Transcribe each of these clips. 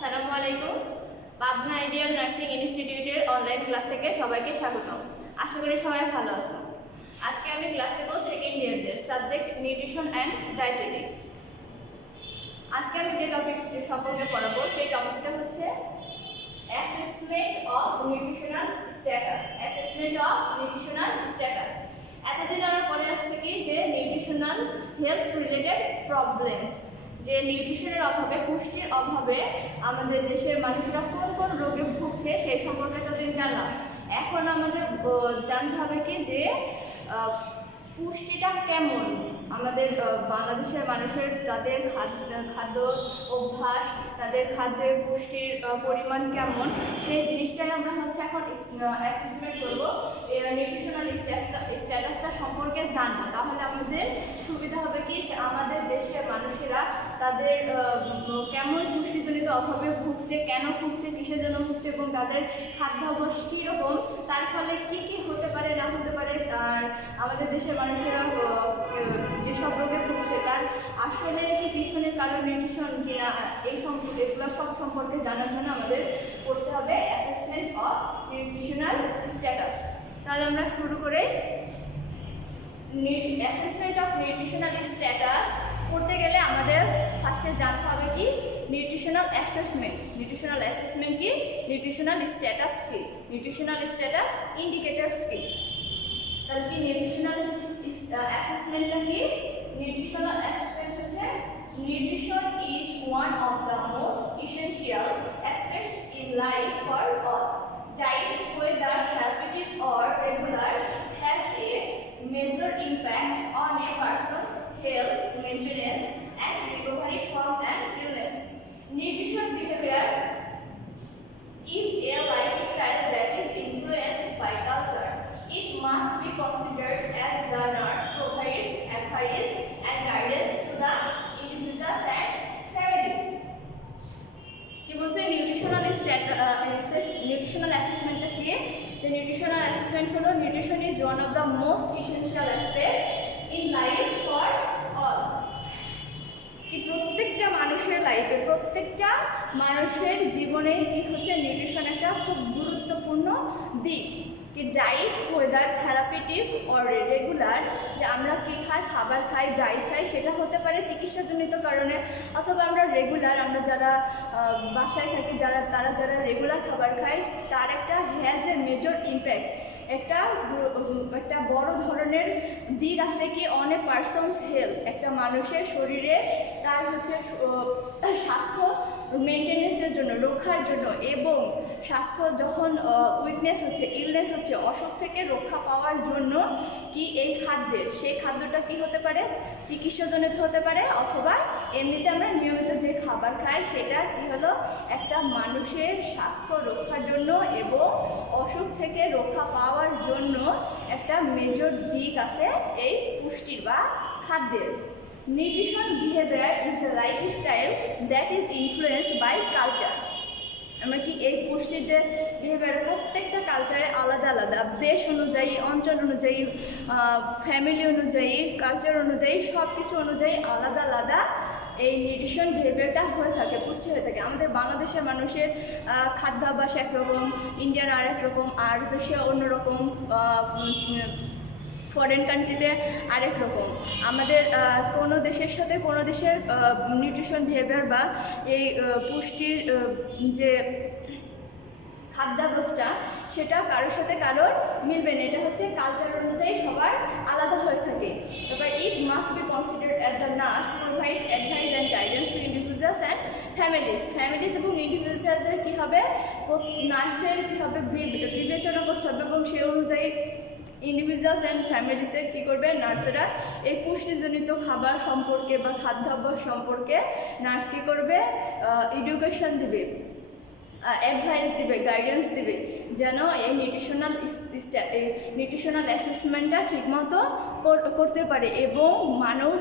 আসসালামু আলাইকুম। Pabna ideal nursing ইনস্টিটিউটের অনলাইন ক্লাস থেকে সবাইকে স্বাগতম। আশা করি সবাই ভালো আছো। আজকে আমি ক্লাস নেব সেকেন্ড ইয়ারদের সাবজেক্ট নিউট্রিশন অ্যান্ড ডায়েটেটিক্স। আজকে আমি যে টপিক সম্পর্কে পড়াবো সেই টপিকটা হচ্ছে assessment of nutritional status. Assessment of nutritional status এতদিন আমরা পড়ে আসছি কি যে নিউট্রিশনাল হেলথ রিলেটেড প্রবলেমস, যে নিউট্রিশনের অভাবে, পুষ্টির অভাবে আমাদের দেশের মানুষরা কোন কোন রোগে ভুগছে সেই সম্পর্কে এতদিন জানলাম। এখন আমাদের জানতে হবে কি যে পুষ্টিটা কেমন আমাদের বাংলাদেশের মানুষের, তাদের খাদ্য অভ্যাস, তাদের খাদ্যের পুষ্টির পরিমাণ কেমন, সেই জিনিসটাই আমরা এখন অ্যাসেসমেন্ট করবো, নিউট্রিশনাল স্ট্যাটাসটা সম্পর্কে জানবো। তাহলে আমাদের সুবিধা হবে কি যে আমাদের দেশের মানুষেরা তাদের কেমন পুষ্টিজনিত অভাবে ভুগছে, কেন ভুগছে, কিসের জন্য ভুগছে এবং তাদের খাদ্যাভ্যাস কীরকম, তার ফলে কী কী হতে পারে না হতে পারে, আর আমাদের দেশের মানুষেরা যেসব রোগে ভুগছে তার আসলে কি পিছনের কারণ নিউট্রিশন কিনা, এগুলো সব সম্পর্কে জানার জন্য আমাদের করতে হবে অ্যাসেসমেন্ট অফ নিউট্রিশনাল স্ট্যাটাস। তাহলে আমরা শুরু করে অ্যাসেসমেন্ট অফ নিউট্রিশনাল স্ট্যাটাস করতে গেলে আমাদের ফার্স্টে জানতে হবে কি নিউট্রিশনাল অ্যাসেসমেন্ট। নিউট্রিশনাল অ্যাসেসমেন্ট কি, নিউট্রিশনাল স্ট্যাটাস কি, নিউট্রিশনাল স্ট্যাটাস ইন্ডিকেটরস কি। তাহলে কি নিউট্রিশনাল অ্যাসেসমেন্টটা কি? নিউট্রিশনাল অ্যাসেসমেন্ট হচ্ছে nutrition is one of the most essential aspects in life for all. Diet, whether therapeutic or regular, has a major impact on a person's health, maintenance, and recovery from an illness. Nutrition behavior is a lifestyle that is influenced by culture. It must be considered as the nurse provides advice and guidance to the individuals and families. কি বলছে nutritional অ্যাসেসমেন্টটা কি? যে nutritional assessment হলো nutrition is one of the most essential aspects in life for all. কি প্রত্যেকটা মানুষের লাইফে, প্রত্যেকটা মানুষের জীবনে কি হচ্ছে নিউট্রিশন একটা খুব গুরুত্বপূর্ণ দিক। কি diet, weather therapeutic or regular, যে আমরা কী খাই, খাবার খাই, ডায়েট খাই, সেটা হতে পারে চিকিৎসাজনিত কারণে, অথবা আমরা রেগুলার, আমরা যারা বাসায় থাকি, তারা যারা রেগুলার খাবার খাই, তার একটা হ্যাজ এ মেজর ইম্প্যাক্ট, একটা বড় ধরনের দিক আছে কি অন এ পারসনস হেলথ। একটা মানুষের শরীরে তার হচ্ছে স্বাস্থ্য মেনটেনেন্সের জন্য, রক্ষার জন্য, এবং স্বাস্থ্য যখন উইকনেস হচ্ছে, ইলনেস হচ্ছে, অসুখ থেকে রক্ষা পাওয়ার জন্য কি এই খাদ্যের, সেই খাদ্যটা কি হতে পারে, চিকিৎসাজনিত হতে পারে, অথবা এমনিতে আমরা নিয়মিত যে খাবার খাই সেটা কি হলো একটা মানুষের স্বাস্থ্য রক্ষার জন্য এবং অসুখ থেকে রক্ষা পাওয়ার জন্য একটা মেজর দিক আছে এই পুষ্টির বা খাদ্যের। Nutrition behaviour is a lifestyle that is influenced by culture. আমরা কি এই পুষ্টির যে বিহেভিয়ার প্রত্যেকটা কালচারে আলাদা আলাদা, দেশ অনুযায়ী, অঞ্চল অনুযায়ী, ফ্যামিলি অনুযায়ী, কালচার অনুযায়ী, সব কিছু অনুযায়ী আলাদা আলাদা এই নিউট্রিশন বিহেভিয়ারটা হয়ে থাকে, পুষ্টি হয়ে থাকে। আমাদের বাংলাদেশের মানুষের খাদ্যাভ্যাস একরকম, ইন্ডিয়ান আরেক রকম, আর দেশে অন্যরকম, ফরেন কান্ট্রিতে আরেক রকম। আমাদের কোনো দেশের সাথে কোনো দেশের নিউট্রিশন বিহেভিয়ার বা এই পুষ্টির যে খাদ্যাভ্যাসটা সেটা কারোর সাথে কারোর মিলবে না, এটা হচ্ছে কালচার অনুযায়ী সবার আলাদা হয়ে থাকে। তারপর it must be considered at the nurse provides advice and guidance two individuals and families এবং ইন্ডিভিজুয়ালসের কী হবে, নার্সের কী হবে বিবেচনা করতে হবে, এবং সেই অনুযায়ী ইন্ডিভিজুয়ালস অ্যান্ড ফ্যামিলিসের কী করবে, নার্সেরা এই পুষ্টিজনিত খাবার সম্পর্কে বা খাদ্যাভ্যাস সম্পর্কে নার্স কী করবে, এডুকেশন দিবে, অ্যাডভাইস দিবে, গাইডেন্স দিবে, যেন এই নিউট্রিশনাল অ্যাসেসমেন্টটা ঠিকমতো করতে পারে এবং মানুষ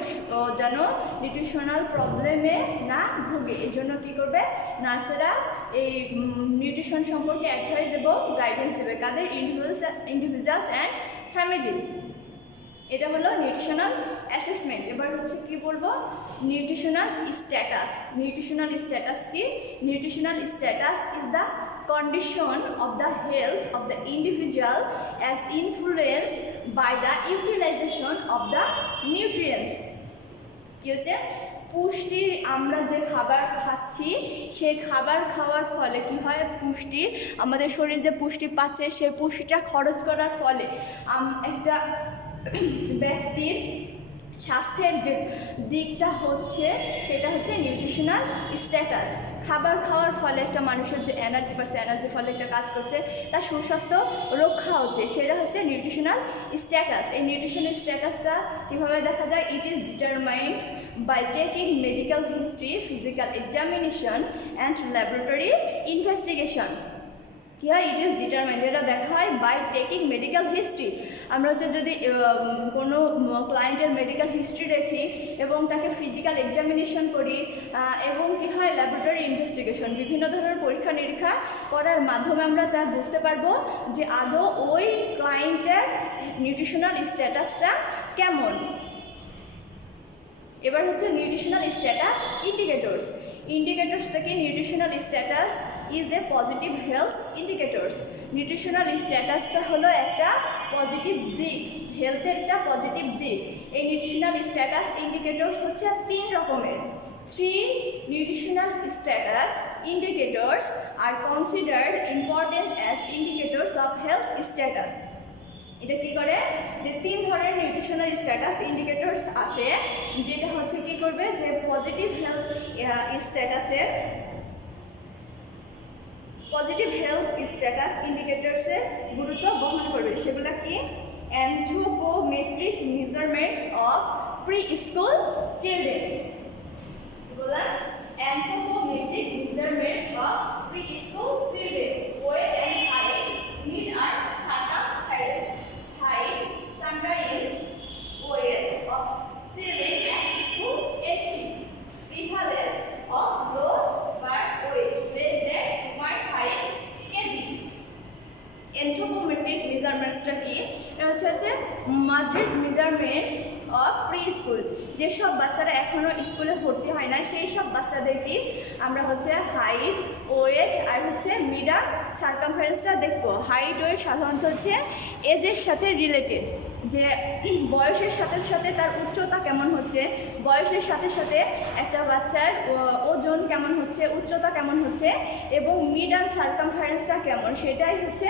যেন নিউট্রিশনাল প্রবলেমে না ভোগে। এই জন্য কী করবে, নার্সেরা এই নিউট্রিশন সম্পর্কে অ্যাডভাইস এবং গাইডেন্স দেবে, কাদের, ইন্ডিভিজুয়ালস অ্যান্ড ফ্যামিলিজ। এটা হলো নিউট্রিশনাল অ্যাসেসমেন্ট। এবার হচ্ছে কি বলবো, নিউট্রিশনাল স্ট্যাটাস। নিউট্রিশনাল স্ট্যাটাস কি? Nutritional status is the condition of the health of the individual as influenced by the utilization of the nutrients. কি হচ্ছে, পুষ্টি, আমরা যে খাবার খাচ্ছি সেই খাবার খাওয়ার ফলে কি হয়, পুষ্টি, আমাদের শরীর যে পুষ্টি পাচ্ছে সেই পুষ্টিটা খরচ করার ফলে একটা ব্যক্তির স্বাস্থ্যের যে দিকটা হচ্ছে সেটা হচ্ছে নিউট্রিশনাল স্ট্যাটাস। খাবার খাওয়ার ফলে একটা মানুষের যে এনার্জি পাচ্ছে, এনার্জির ফলে একটা কাজ করছে, তার সুস্বাস্থ্য রক্ষা হচ্ছে, সেটা হচ্ছে নিউট্রিশনাল স্ট্যাটাস। এই নিউট্রিশনাল স্ট্যাটাসটা কীভাবে দেখা যায়? It is determined by taking medical history, physical examination and laboratory investigation. কি হয়? ইট ইজ ডিটারমাইন্ড, এটা দেখা হয় বাই টেকিং মেডিকেল হিস্ট্রি। আমরা হচ্ছে যদি কোনো ক্লায়েন্টের মেডিকেল হিস্ট্রি দেখি এবং তাকে ফিজিক্যাল এক্সামিনেশন করি এবং কি হয়, ল্যাবরেটরি ইনভেস্টিগেশন, বিভিন্ন ধরনের পরীক্ষা নিরীক্ষা করার মাধ্যমে আমরা তা বুঝতে পারবো যে আদৌ ওই ক্লায়েন্টের নিউট্রিশনাল স্ট্যাটাসটা কেমন। এবার হচ্ছে নিউট্রিশনাল স্ট্যাটাস ইন্ডিকেটরস। ইন্ডিকেটরসটা কি? Nutritional status is a positive health indicators. Nutritional স্ট্যাটাসটা হলো একটা পজিটিভ দিক, হেলথের একটা পজিটিভ দিক। এই নিউট্রিশনাল স্ট্যাটাস ইন্ডিকেটরস হচ্ছে 3 রকমের। 3 nutritional status indicators are considered important as indicators of health status. এটা কি করে, যে 3 ধরনের নিউট্রিশনাল স্ট্যাটাস ইন্ডিকেটরস আছে, যেটা হচ্ছে কি করবে, যে পজিটিভ হেলথ স্ট্যাটাসের, পজিটিভ হেলথ স্ট্যাটাস ইন্ডিকেটরসের গুরুত্ব বহন করবে। সেগুলো কি? Anthropometric measurements of pre school children. এগুলা anthropometric measurements of pre school children, weight and height, mid arm circumference, height, sometimes weight of children at school entry, prevalence of low birth weight less than 2.5 kg. Anthropometric measurements টা কি? এটা হচ্ছে Madrid measurements of pre school. যেসব বাচ্চারা এখনও স্কুলে ভর্তি হয় না সেই সব বাচ্চাদেরকে আমরা হচ্ছে হাইট, ওয়েট আর হচ্ছে মিড আর সার্কামফারেন্সটা দেখবো। হাইট, ওয়েট সাধারণত হচ্ছে এজের সাথে রিলেটেড, যে বয়সের সাথে সাথে তার উচ্চতা কেমন হচ্ছে, বয়সের সাথে সাথে একটা বাচ্চার ওজন কেমন হচ্ছে, উচ্চতা কেমন হচ্ছে এবং মিড আর সার্কামফারেন্সটা কেমন, সেটাই হচ্ছে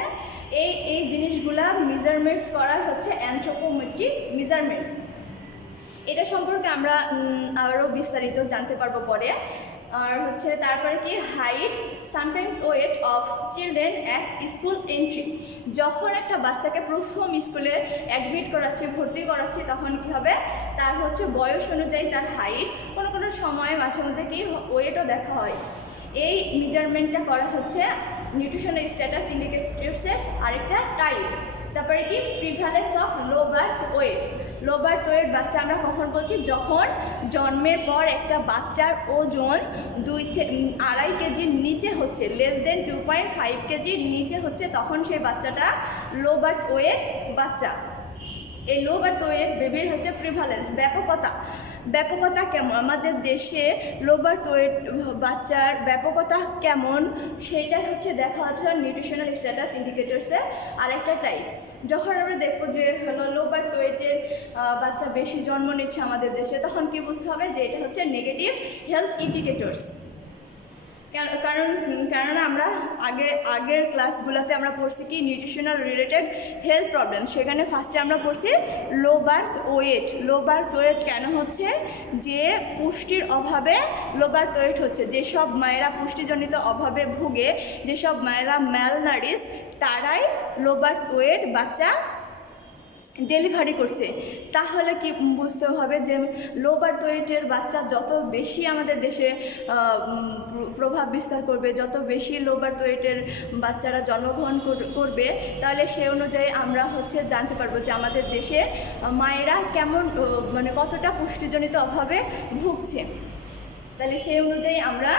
এই জিনিসগুলা মেজারমেন্টস করা হচ্ছে অ্যানথ্রোপোমেট্রিক মেজারমেন্টস। এটা সম্পর্কে আমরা আরও বিস্তারিত জানতে পারবো পরে। আর হচ্ছে তারপরে কি, height, sometimes weight of children at school entry. যখন একটা বাচ্চাকে প্রথম স্কুলে অ্যাডমিট করাচ্ছি, ভর্তি করাচ্ছি, তখন কী হবে, তার হচ্ছে বয়স অনুযায়ী তার হাইট, কোনো কোনো সময় মাঝে মধ্যে কি ওয়েটও দেখা হয়। এই মেজারমেন্টটা করা হচ্ছে নিউট্রিশনাল স্ট্যাটাস ইন্ডিকেটরসের আরেকটা টাইপ। তারপরে কি, prevalence of low birth weight. Low birth weight বাচ্চা আমরা কখন বলছি, যখন জন্মের পর একটা বাচ্চার ওজন 2.5 কেজির নিচে হচ্ছে, লেস দেন 2.5 কেজির নিচে হচ্ছে, তখন সেই বাচ্চাটা লো বার্থ ওয়েট বাচ্চা। এই লো বার্থ ওয়েট বেবির হচ্ছে প্রিভ্যালেন্স, ব্যাপকতা কেমন, আমাদের দেশে লো বার্থ ওয়েট বাচ্চার ব্যাপকতা কেমন, সেইটা হচ্ছে দেখা হচ্ছে নিউট্রিশনাল স্ট্যাটাস ইন্ডিকেটরসের আরেকটা টাইপ। যখন আমরা দেখবো যে লো বার্থ ওয়েটের বাচ্চা বেশি জন্ম নিচ্ছে আমাদের দেশে, তখন কি বুঝতে হবে যে এটা হচ্ছে নেগেটিভ হেলথ ইন্ডিকেটরস। কেননা আমরা আগের ক্লাসগুলোতে আমরা পড়ছি কি, নিউট্রিশনাল রিলেটেড হেলথ প্রবলেম। সেখানে ফার্স্টে আমরা পড়ছি low birth weight. Low birth weight কেন হচ্ছে, যে পুষ্টির অভাবে লো বার্থ ওয়েট হচ্ছে। যেসব মায়েরা পুষ্টিজনিত অভাবে ভুগে, যেসব মায়েরা ম্যালনারিশ, তারাই লো বার্থ ওয়েট বাচ্চা ডেলিভারি করছে। তাহলে কি বুঝতে হবে যে লো বার্থ ওয়েটের বাচ্চা যত বেশি আমাদের দেশে প্রভাব বিস্তার করবে, যত বেশি লো বার্থ ওয়েটের বাচ্চারা জন্মগ্রহণ করবে, তাহলে সেই অনুযায়ী আমরা হচ্ছে জানতে পারবো যে আমাদের দেশে মায়েরা কেমন, মানে কতটা পুষ্টিজনিত অভাবে ভুগছে। তাহলে সেই অনুযায়ী আমরা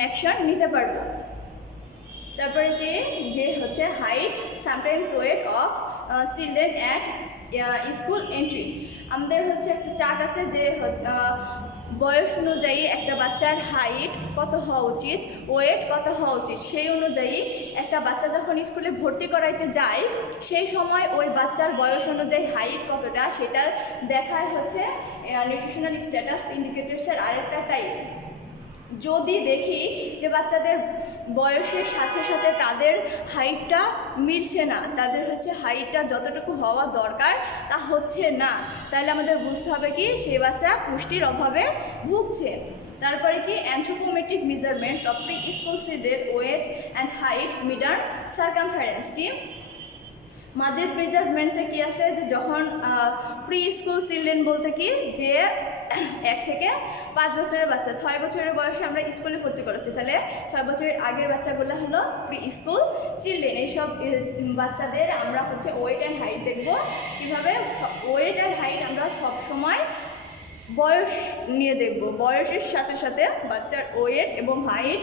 অ্যাকশন নিতে পারবো। তারপরে কি, যে হচ্ছে height, sometimes weight of children at school entry. আমাদের হচ্ছে একটা চার্ট আছে যে বয়স অনুযায়ী একটা বাচ্চার হাইট কত হওয়া উচিত, ওয়েট কত হওয়া উচিত, সেই অনুযায়ী একটা বাচ্চা যখন স্কুলে ভর্তি করাইতে যায় সেই সময় ওই বাচ্চার বয়স অনুযায়ী হাইট কতটা সেটার দেখায় হচ্ছে নিউট্রিশনাল স্ট্যাটাস ইন্ডিকেটরসের আরেকটা টাইপ। যদি দেখি যে বাচ্চাদের বয়সের সাথে সাথে তাদের হাইটটা মিলছে না, তাদের হচ্ছে হাইটটা যতটুকু হওয়া দরকার তা হচ্ছে না, তাহলে আমাদের বুঝতে হবে কি সেই বাচ্চা পুষ্টির অভাবে ভুগছে। তারপরে কি anthropometric measurements of pre school children weight and height mid arm circumference. কি মাদের মেজারমেন্টসে কি আছে যে যখন প্রি স্কুল চিলড্রেন বলতে কি যে 1 থেকে 5 বছরের বাচ্চা, 6 বছরের বয়সে আমরা স্কুলে ভর্তি করেছি, তাহলে 6 বছরের আগের বাচ্চাগুলো হলো প্রি স্কুল চিলড্রেন। এইসব বাচ্চাদের আমরা হচ্ছে ওয়েট অ্যান্ড হাইট দেখব। কীভাবে ওয়েট অ্যান্ড হাইট আমরা সব সময় বয়স নিয়ে দেখব, বয়সের সাথে সাথে বাচ্চার ওয়েট এবং হাইট,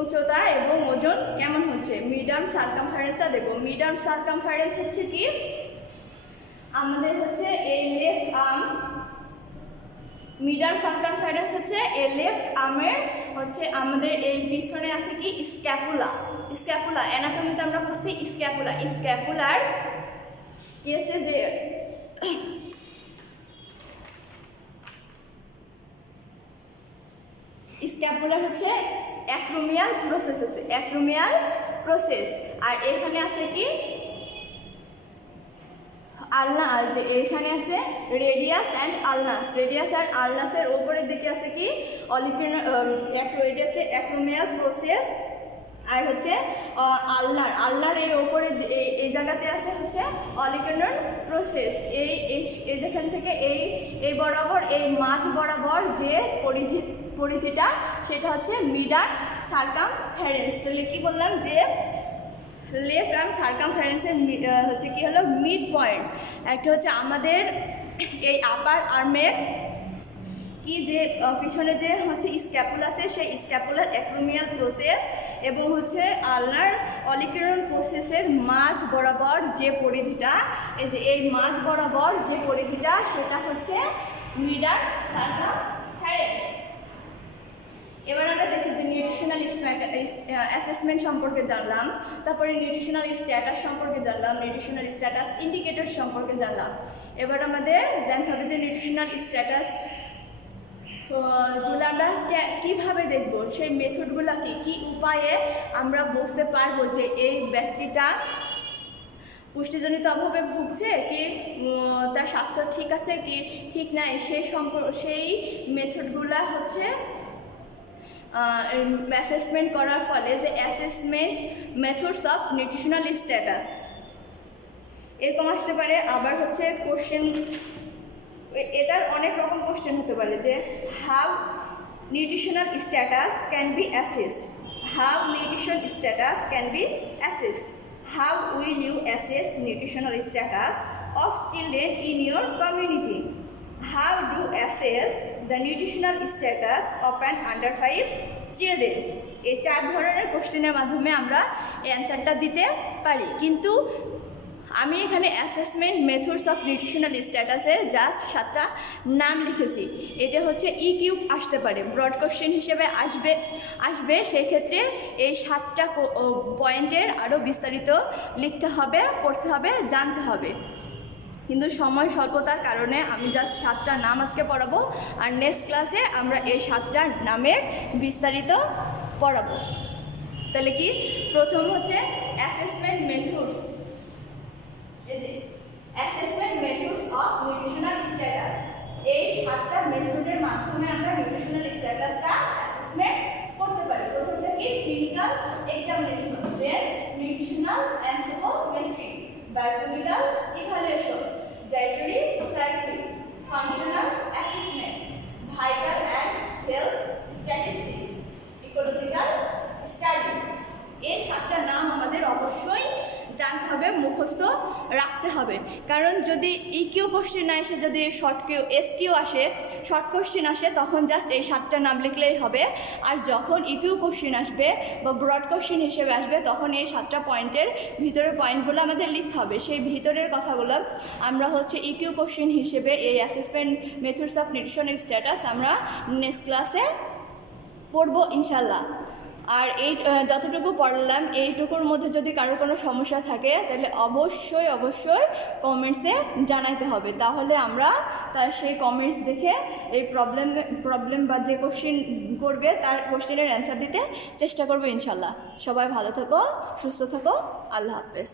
উচ্চতা এবং ওজন কেমন হচ্ছে। মিড-আর্ম সার্কামফারেন্সটা দেখব। মিড-আর্ম সার্কামফারেন্স হচ্ছে কি আমাদের হচ্ছে এই লেফট আর্ম, মিড-আর্ম সার্কামফারেন্স হচ্ছে এই লেফট আর্মের হচ্ছে আমাদের এই পিছনে আছে কি স্ক্যাপুলা। স্ক্যাপুলা অ্যানাটমিতে আমরা পড়ছি স্ক্যাপুলা। স্ক্যাপুলার কি আছে যে স্ক্যাপুলার হচ্ছে অ্যাক্রোমিয়াল প্রসেস আছে, অ্যাক্রোমিয়াল প্রসেস। আর এখানে আছে কি আলনা, যে এখানে আছে রেডিয়াস অ্যান্ড আলনাস। রেডিয়াস আর আলনাসের ওপরের দিকে আছে কি এটা হচ্ছে অ্যাক্রোমিয়াল প্রসেস। আর হচ্ছে আলনার এই ওপরে এই জায়গাতে আছে হচ্ছে অলিকেন্ডন প্রসেস। এই যেখান থেকে এই বরাবর এই মাঝ বরাবর যে পরিধিটা সেটা হচ্ছে মিড-আর্ম সার্কামফারেন্স। তাহলে কি বললাম যে লেফট আর্ম সার্কামফারেন্সের হচ্ছে কি হলো মিড পয়েন্ট। একটা হচ্ছে আমাদের এই আপার আর্মের কি যে পিছনে যে হচ্ছে স্ক্যাপুলা আছে সেই স্ক্যাপুলার অ্যাক্রোমিয়াল প্রসেস এবং হচ্ছে আলনার অলিকেন্ডন প্রসেসের মাঝ বরাবর যে পরিধিটা, এই যে এই মাঝ বরাবর যে পরিধিটা সেটা হচ্ছে মিড-আর্ম সার্কামফারেন্স। এবার আমরা দেখি যে নিউট্রিশনাল অ্যাসেসমেন্ট সম্পর্কে জানলাম, তারপরে নিউট্রিশনাল স্ট্যাটাস সম্পর্কে জানলাম, নিউট্রিশনাল স্ট্যাটাস ইন্ডিকেটর সম্পর্কে জানলাম। এবার আমাদের জানতে হবে যে নিউট্রিশনাল স্ট্যাটাস গুলো আমরা কীভাবে দেখব, সেই মেথডগুলো কি উপায়ে আমরা বুঝতে পারবো যে এই ব্যক্তিটা পুষ্টিজনিত অভাবে ভুগছে কি তার স্বাস্থ্য ঠিক আছে কি ঠিক নাই, সেই মেথডগুলো হচ্ছে অ্যাসেসমেন্ট করার ফলে যে assessment methods of nutritional status এরকম আসতে পারে। আবার হচ্ছে কোশ্চেন, এটার অনেক রকম কোশ্চেন হতে পারে যে how nutritional status can be assessed, how nutrition status can be assessed, how will you assess nutritional status of children in your community, how do assess the nutritional status of an under 5 children. এই 4 ধরনের কোশ্চেনের মাধ্যমে আমরা অ্যান্সারটা দিতে পারি। কিন্তু আমি এখানে অ্যাসেসমেন্ট মেথডস অফ নিউট্রিশনাল স্ট্যাটাসের জাস্ট 7টা নাম লিখেছি। এটা হচ্ছে ইকিউ আসতে পারে, ব্রড কোশ্চেন হিসেবে আসবে সেই ক্ষেত্রে এই 7টা পয়েন্টের আরও বিস্তারিত লিখতে হবে, পড়তে হবে, জানতে হবে। কিন্তু সময় স্বল্পতার কারণে আমি জাস্ট 7টা নাম আজকে পড়াবো, আর নেক্সট ক্লাসে আমরা এই 7টা নামের বিস্তারিত পড়াবো। তাহলে কি প্রথম হচ্ছে assessment methods, assessment methods of nutritional status. এই 7টা মেথডের মাধ্যমে আমরা নিউট্রিশনাল স্ট্যাটাসটা অ্যাসেসমেন্ট করতে পারি। প্রথমটা কি clinical examination, then nutritional anthropometry, biochemical evaluation, dietary cycling, functional assessment, vital and health statistics, ecological studies. এই 7টা নাম আমাদের অবশ্যই জানতে হবে, মুখস্থ রাখতে হবে, কারণ যদি ইকিউ কোশ্চেন আসে, যদি শর্ট কিউ এসকিউ আসে, শর্ট কোশ্চেন আসে, তখন জাস্ট এই 7টা নাম লিখলেই হবে। আর যখন ইকিউ কোশ্চেন আসবে বা ব্রড কোশ্চেন হিসেবে আসবে, তখন এই 7টা পয়েন্টের ভিতরের পয়েন্টগুলো আমাদের লিখতে হবে। সেই ভিতরের কথাগুলো আমরা হচ্ছে ইকিউ কোশ্চেন হিসেবে এই assessment methods of nutrition status আমরা নেক্সট ক্লাসে পড়বো ইনশাল্লাহ। আর এই যতটুকু পড়লাম এইটুকুর মধ্যে যদি কারোর কোনো সমস্যা থাকে তাহলে অবশ্যই কমেন্টসে জানাইতে হবে, তাহলে আমরা তার সেই কমেন্টস দেখে এই প্রবলেম বা যে কোশ্চেন করবে তার কোশ্চেনের অ্যান্সার দিতে চেষ্টা করবো ইনশাল্লাহ। সবাই ভালো থাকো, সুস্থ থাকো, আল্লাহ হাফেজ।